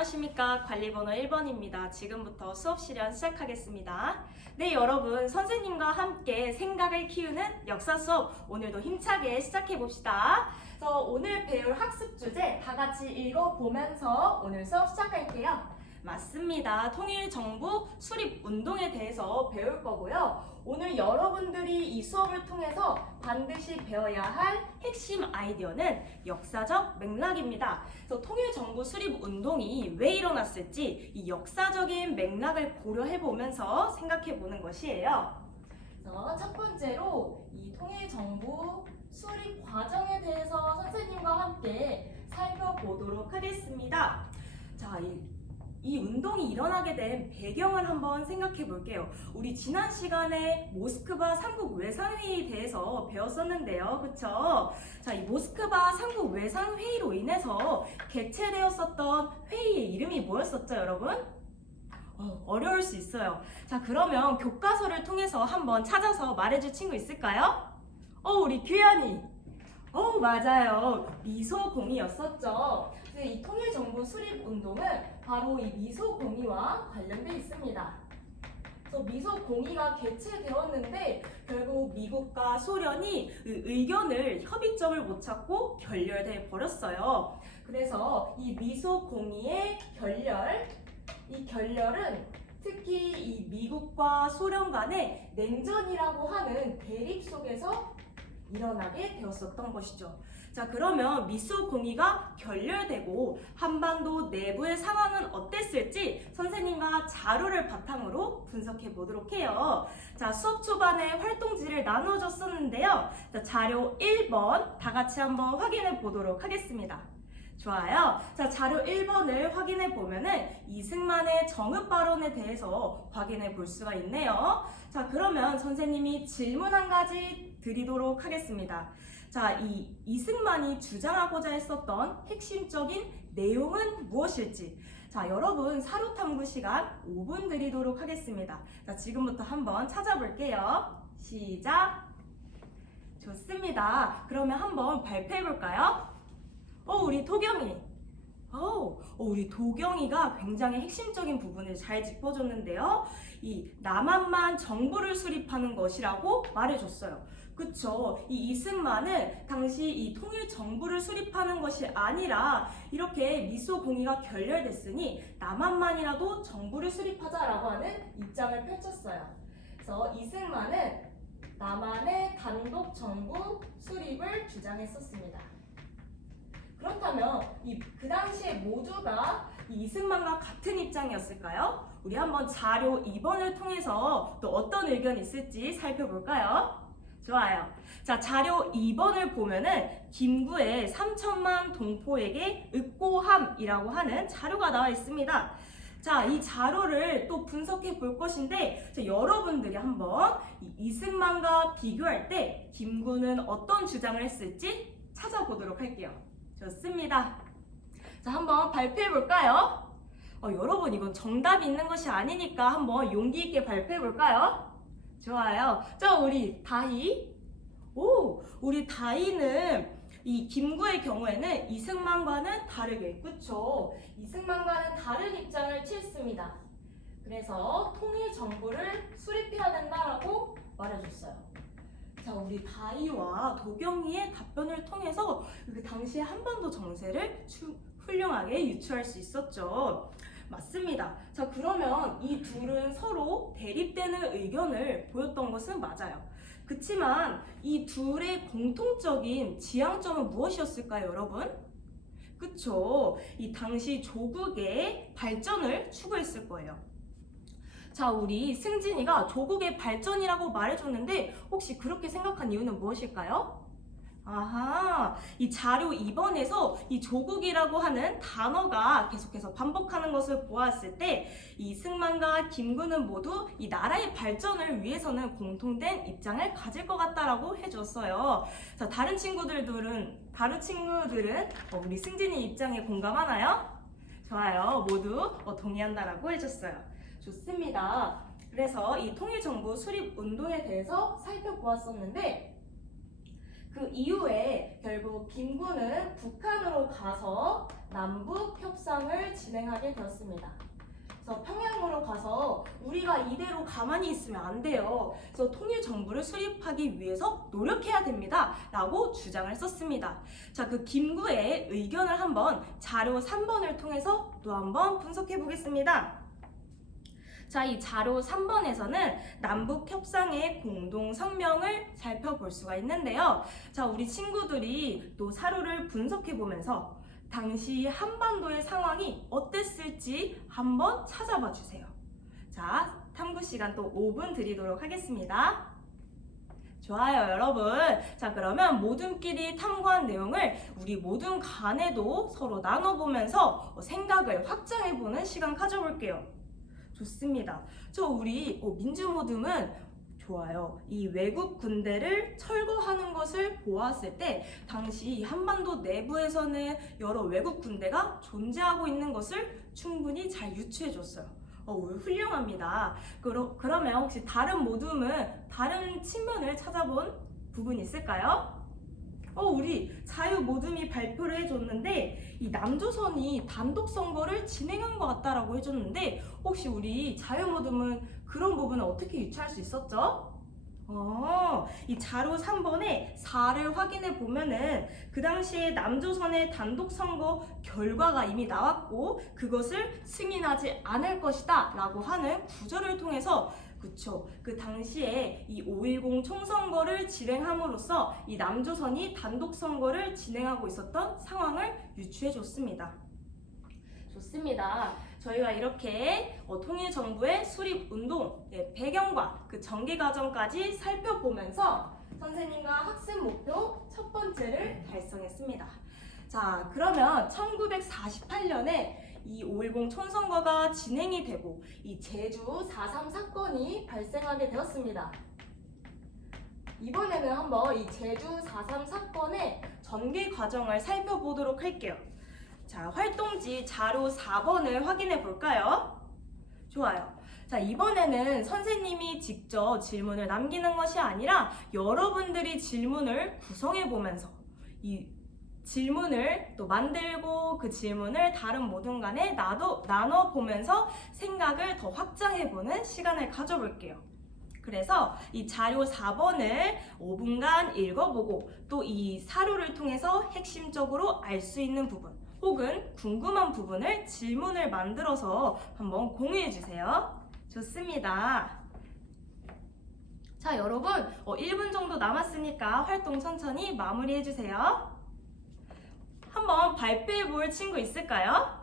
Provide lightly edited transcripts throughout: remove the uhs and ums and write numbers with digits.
안녕하십니까. 관리번호 1번입니다. 지금부터 수업 실현 시작하겠습니다. 네, 여러분, 선생님과 함께 생각을 키우는 역사 수업 오늘도 힘차게 시작해 봅시다. 그래서 오늘 배울 학습 주제 다 같이 읽어보면서 오늘 수업 시작할게요. 맞습니다. 통일정부 수립운동에 대해서 배울 거고요. 오늘 여러분들이 이 수업을 통해서 반드시 배워야 할 핵심 아이디어는 역사적 맥락입니다. 그래서 통일정부 수립운동이 왜 일어났을지 이 역사적인 맥락을 고려해보면서 생각해보는 것이에요. 그래서 첫 번째로 이 통일정부 수립 과정에 대해서 선생님과 함께 살펴보도록 하겠습니다. 자, 이 운동이 일어나게 된 배경을 한번 생각해 볼게요. 우리 지난 시간에 모스크바 삼국 외상회의에 대해서 배웠었는데요. 그쵸? 자, 이 모스크바 삼국 외상회의로 인해서 개최되었었던 회의의 이름이 뭐였었죠, 여러분? 어려울 수 있어요. 자, 그러면 교과서를 통해서 한번 찾아서 말해줄 친구 있을까요? 우리 규현이. 맞아요. 미소공의였었죠. 이 통일정부 수립운동은 바로 이 미소공의와 관련돼 있습니다. 그래서 미소공의가 개최되었는데 결국 미국과 소련이 의견을 협의점을 못 찾고 결렬돼 버렸어요. 그래서 이 미소공의의 이 결렬은 특히 이 미국과 소련 간의 냉전이라고 하는 대립 속에서 일어나게 되었었던 것이죠. 자, 그러면 미소공의가 결렬되고 한반도 내부의 상황은 어땠을지 선생님과 자료를 바탕으로 분석해 보도록 해요. 자, 수업 초반에 활동지를 나눠줬었는데요. 자, 자료 1번 다 같이 한번 확인해 보도록 하겠습니다. 좋아요. 자, 자료 1번을 확인해 보면은 이승만의 정읍 발언에 대해서 확인해 볼 수가 있네요. 자, 그러면 선생님이 질문 한 가지 드리도록 하겠습니다. 자, 이 이승만이 주장하고자 했었던 핵심적인 내용은 무엇일지. 자, 여러분 사료탐구 시간 5분 드리도록 하겠습니다. 자, 지금부터 한번 찾아볼게요. 시작. 좋습니다. 그러면 한번 발표해 볼까요? 우리 도경이. 우리 도경이가 굉장히 핵심적인 부분을 잘 짚어줬는데요. 이 남한만 정부를 수립하는 것이라고 말해줬어요. 그쵸? 이 이승만은 당시 이 통일 정부를 수립하는 것이 아니라 이렇게 미소공의가 결렬됐으니 남한만이라도 정부를 수립하자라고 하는 입장을 펼쳤어요. 그래서 이승만은 남한의 단독 정부 수립을 주장했었습니다. 그렇다면 그 당시에 모두가 이승만과 같은 입장이었을까요? 우리 한번 자료 2번을 통해서 또 어떤 의견이 있을지 살펴볼까요? 좋아요. 자, 자료 2번을 보면은 김구의 3천만 동포에게 윽고함이라고 하는 자료가 나와 있습니다. 자, 이 자료를 또 분석해 볼 것인데 여러분들이 한번 이승만과 비교할 때 김구는 어떤 주장을 했을지 찾아보도록 할게요. 좋습니다. 자, 한번 발표해 볼까요? 여러분, 이건 정답이 있는 것이 아니니까 한번 용기 있게 발표해 볼까요? 좋아요. 자, 우리 다희. 우리 다희는 이 김구의 경우에는 이승만과는 다르게, 그쵸? 이승만과는 다른 입장을 취했습니다. 그래서 통일 정부를 수립해야 된다라고 말해줬어요. 자, 우리 다희와 도경이의 답변을 통해서 그 당시의 한반도 정세를 훌륭하게 유추할 수 있었죠. 맞습니다. 자, 그러면 이 둘은 서로 대립되는 의견을 보였던 것은 맞아요. 그치만 이 둘의 공통적인 지향점은 무엇이었을까요, 여러분? 그쵸? 이 당시 조국의 발전을 추구했을 거예요. 자, 우리 승진이가 조국의 발전이라고 말해줬는데 혹시 그렇게 생각한 이유는 무엇일까요? 아하, 이 자료 2번에서 이 조국이라고 하는 단어가 계속해서 반복하는 것을 보았을 때 이승만과 김구는 모두 이 나라의 발전을 위해서는 공통된 입장을 가질 것 같다라고 해줬어요. 자, 다른 친구들은 우리 승진이 입장에 공감하나요? 좋아요. 모두 동의한다라고 해줬어요. 좋습니다. 그래서 이 통일정부 수립운동에 대해서 살펴보았었는데 그 이후에 결국 김구는 북한으로 가서 남북 협상을 진행하게 되었습니다. 그래서 평양으로 가서 우리가 이대로 가만히 있으면 안 돼요. 그래서 통일 정부를 수립하기 위해서 노력해야 됩니다. 라고 주장을 썼습니다. 자, 그 김구의 의견을 한번 자료 3번을 통해서 또 한번 분석해 보겠습니다. 자, 이 자료 3번에서는 남북 협상의 공동 성명을 살펴볼 수가 있는데요. 자, 우리 친구들이 또 사료를 분석해 보면서 당시 한반도의 상황이 어땠을지 한번 찾아봐 주세요. 자, 탐구 시간 또 5분 드리도록 하겠습니다. 좋아요, 여러분. 자, 그러면 모둠끼리 탐구한 내용을 우리 모둠 간에도 서로 나눠보면서 생각을 확장해보는 시간 가져볼게요. 좋습니다. 저 우리 민주모둠은 좋아요. 이 외국 군대를 철거하는 것을 보았을 때 당시 한반도 내부에서는 여러 외국 군대가 존재하고 있는 것을 충분히 잘 유추해줬어요. 훌륭합니다. 그러면 혹시 다른 모둠은 다른 측면을 찾아본 부분이 있을까요? 우리 자유모둠이 발표를 해줬는데 이 남조선이 단독 선거를 진행한 것 같다라고 해줬는데 혹시 우리 자유모둠은 그런 부분을 어떻게 유추할 수 있었죠? 이 자료 3번에 4를 확인해 보면은 그 당시에 남조선의 단독 선거 결과가 이미 나왔고 그것을 승인하지 않을 것이다 라고 하는 구절을 통해서 그쵸. 그 당시에 이 5.10 총선거를 진행함으로써 이 남조선이 단독 선거를 진행하고 있었던 상황을 유추해 줬습니다. 좋습니다. 저희가 이렇게 통일정부의 수립운동 배경과 그 전개 과정까지 살펴보면서 선생님과 학습 목표 첫 번째를 달성했습니다. 자, 그러면 1948년에 이 5.10 총선거가 진행이 되고 이 제주 4.3 사건이 발생하게 되었습니다. 이번에는 한번 이 제주 4.3 사건의 전개 과정을 살펴보도록 할게요. 자, 활동지 자료 4번을 확인해 볼까요? 좋아요. 자, 이번에는 선생님이 직접 질문을 남기는 것이 아니라 여러분들이 질문을 구성해 보면서 이 질문을 또 만들고 그 질문을 다른 모든 간에 나눠보면서 생각을 더 확장해보는 시간을 가져볼게요. 그래서 이 자료 4번을 5분간 읽어보고 또 이 사료를 통해서 핵심적으로 알 수 있는 부분 혹은 궁금한 부분을 질문을 만들어서 한번 공유해주세요. 좋습니다. 자, 여러분 1분 정도 남았으니까 활동 천천히 마무리해주세요. 한번 발표해 볼 친구 있을까요?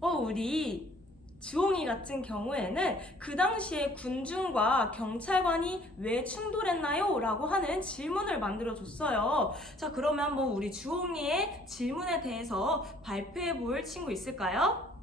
우리 주홍이 같은 경우에는 그 당시에 군중과 경찰관이 왜 충돌했나요? 라고 하는 질문을 만들어 줬어요. 자, 그러면 한번 우리 주홍이의 질문에 대해서 발표해 볼 친구 있을까요?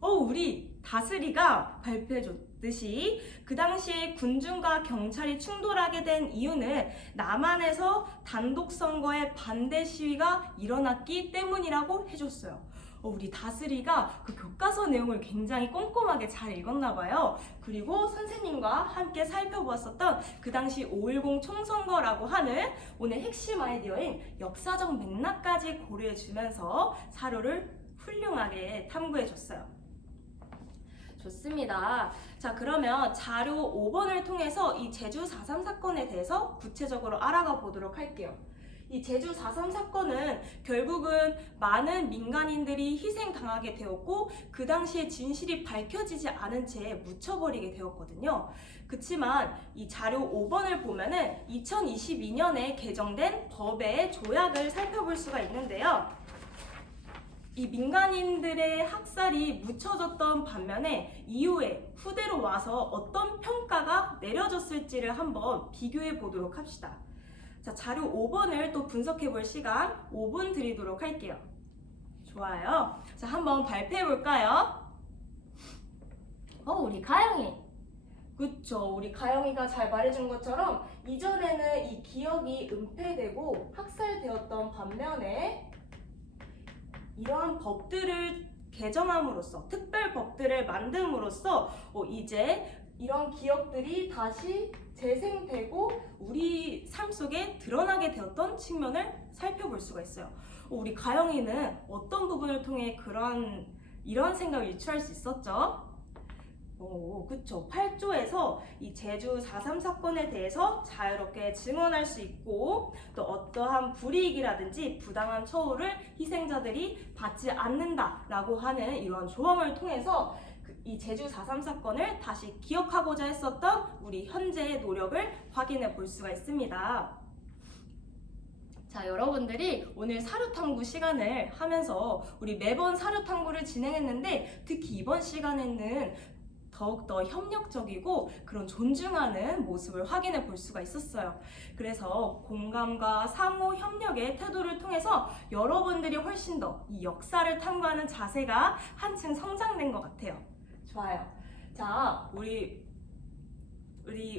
우리 다슬이가 발표해 줬듯이 그 당시에 군중과 경찰이 충돌하게 된 이유는 남한에서 단독 선거에 반대 시위가 일어났기 때문이라고 해줬어요. 우리 다슬이가 그 교과서 내용을 굉장히 꼼꼼하게 잘 읽었나 봐요. 그리고 선생님과 함께 살펴보았었던 그 당시 5.10 총선거라고 하는 오늘 핵심 아이디어인 역사적 맥락까지 고려해주면서 사료를 훌륭하게 탐구해줬어요. 좋습니다. 자, 그러면 자료 5번을 통해서 이 제주 4.3 사건에 대해서 구체적으로 알아가 보도록 할게요. 이 제주 4.3 사건은 결국은 많은 민간인들이 희생당하게 되었고 그 당시에 진실이 밝혀지지 않은 채 묻혀버리게 되었거든요. 그치만 이 자료 5번을 보면은 2022년에 개정된 법의 조약을 살펴볼 수가 있는데요. 이 민간인들의 학살이 묻혀졌던 반면에 이후에 후대로 와서 어떤 평가가 내려졌을지를 한번 비교해 보도록 합시다. 자, 자료 5번을 또 분석해 볼 시간 5분 드리도록 할게요. 좋아요. 자, 한번 발표해 볼까요? 우리 가영이. 그쵸. 우리 가영이가 잘 말해준 것처럼 이전에는 이 기억이 은폐되고 학살되었던 반면에 이러한 법들을 개정함으로써 특별 법들을 만듦으로써 이제 이런 기억들이 다시 재생되고 우리 삶 속에 드러나게 되었던 측면을 살펴볼 수가 있어요. 우리 가영이는 어떤 부분을 통해 이런 생각을 유추할 수 있었죠? 그쵸. 8조에서 이 제주 4.3 사건에 대해서 자유롭게 증언할 수 있고 또 어떠한 불이익이라든지 부당한 처우를 희생자들이 받지 않는다라고 하는 이러한 조항을 통해서 이 제주 4.3 사건을 다시 기억하고자 했었던 우리 현재의 노력을 확인해 볼 수가 있습니다. 자, 여러분들이 오늘 사료탐구 시간을 하면서 우리 매번 사료탐구를 진행했는데 특히 이번 시간에는 더욱더 협력적이고 그런 존중하는 모습을 확인해 볼 수가 있었어요. 그래서 공감과 상호 협력의 태도를 통해서 여러분들이 훨씬 더 이 역사를 탐구하는 자세가 한층 성장된 것 같아요. 좋아요. 자, 우리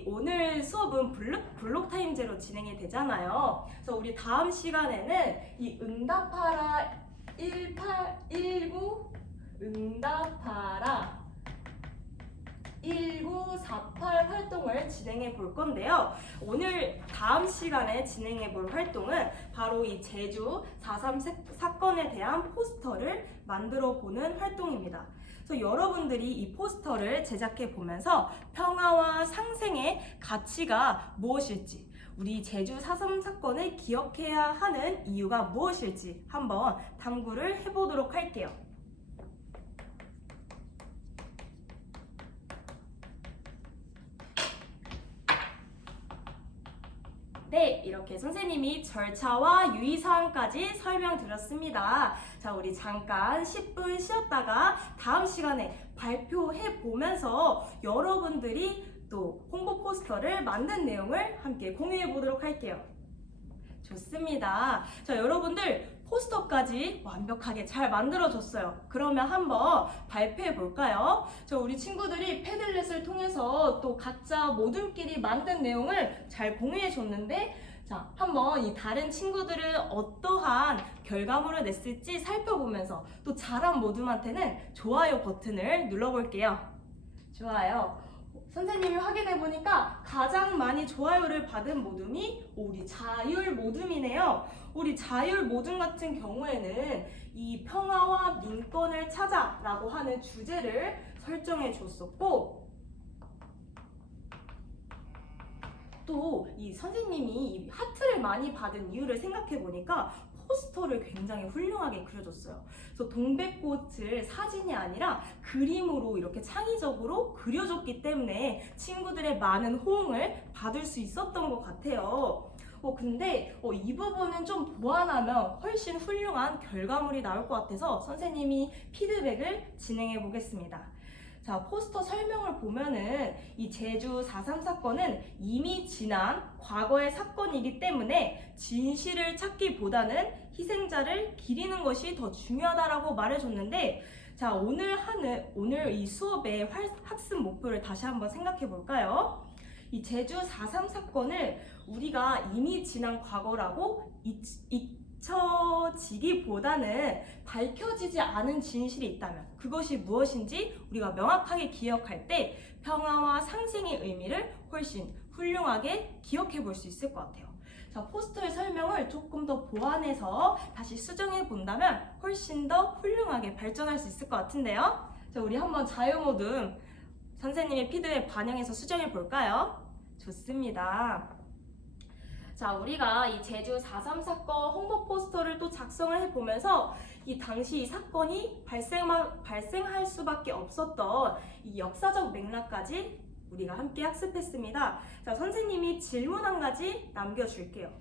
오늘 수업은 블록 타임제로 진행이 되잖아요. 그래서 우리 다음 시간에는 이 응답하라 1819 응답하라 1948 활동을 진행해 볼 건데요. 오늘 다음 시간에 진행해 볼 활동은 바로 이 제주 4.3 사건에 대한 포스터를 만들어 보는 활동입니다. 그래서 여러분들이 이 포스터를 제작해 보면서 평화와 상생의 가치가 무엇일지, 우리 제주 4.3 사건을 기억해야 하는 이유가 무엇일지 한번 탐구를 해보도록 할게요. 네, 이렇게 선생님이 절차와 유의사항까지 설명드렸습니다. 자, 우리 잠깐 10분 쉬었다가 다음 시간에 발표해 보면서 여러분들이 또 홍보 포스터를 만든 내용을 함께 공유해 보도록 할게요. 좋습니다. 자, 여러분들 포스터까지 완벽하게 잘 만들어줬어요. 그러면 한번 발표해 볼까요? 자, 우리 친구들이 패들렛을 통해서 또 각자 모둠끼리 만든 내용을 잘 공유해 줬는데, 자, 한번 이 다른 친구들은 어떠한 결과물을 냈을지 살펴보면서 또 잘한 모둠한테는 좋아요 버튼을 눌러볼게요. 좋아요. 선생님이 확인해 보니까 가장 많이 좋아요를 받은 모둠이 우리 자율 모둠이네요. 우리 자율 모둠 같은 경우에는 이 평화와 민권을 찾아라고 하는 주제를 설정해 줬었고, 또 이 선생님이 하트를 많이 받은 이유를 생각해 보니까 포스터를 굉장히 훌륭하게 그려줬어요. 그래서 동백꽃을 사진이 아니라 그림으로 이렇게 창의적으로 그려줬기 때문에 친구들의 많은 호응을 받을 수 있었던 것 같아요. 근데 이 부분은 좀 보완하면 훨씬 훌륭한 결과물이 나올 것 같아서 선생님이 피드백을 진행해 보겠습니다. 자, 포스터 설명을 보면은 이 제주 4.3 사건은 이미 지난 과거의 사건이기 때문에 진실을 찾기보다는 희생자를 기리는 것이 더 중요하다라고 말해줬는데, 자, 오늘 이 수업의 학습 목표를 다시 한번 생각해 볼까요? 이 제주 4.3 사건을 우리가 이미 지난 과거라고 잊혀지기보다는 밝혀지지 않은 진실이 있다면 그것이 무엇인지 우리가 명확하게 기억할 때 평화와 상생의 의미를 훨씬 훌륭하게 기억해 볼 수 있을 것 같아요. 자, 포스터의 설명을 조금 더 보완해서 다시 수정해 본다면 훨씬 더 훌륭하게 발전할 수 있을 것 같은데요. 자, 우리 한번 자유모둠 선생님의 피드백 반영해서 수정해 볼까요? 좋습니다. 자, 우리가 이 제주 4.3 사건 홍보 포스터를 또 작성을 해보면서 이 당시 이 사건이 발생할 수밖에 없었던 이 역사적 맥락까지 우리가 함께 학습했습니다. 자, 선생님이 질문 한 가지 남겨줄게요.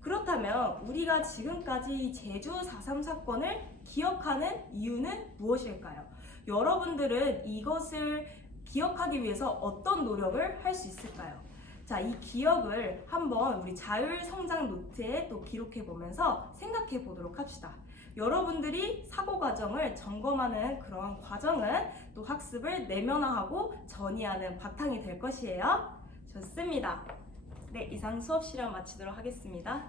그렇다면 우리가 지금까지 이 제주 4.3 사건을 기억하는 이유는 무엇일까요? 여러분들은 이것을 기억하기 위해서 어떤 노력을 할 수 있을까요? 자, 이 기억을 한번 우리 자율성장 노트에 또 기록해 보면서 생각해 보도록 합시다. 여러분들이 사고 과정을 점검하는 그런 과정은 또 학습을 내면화하고 전이하는 바탕이 될 것이에요. 좋습니다. 네, 이상 수업 실험 마치도록 하겠습니다.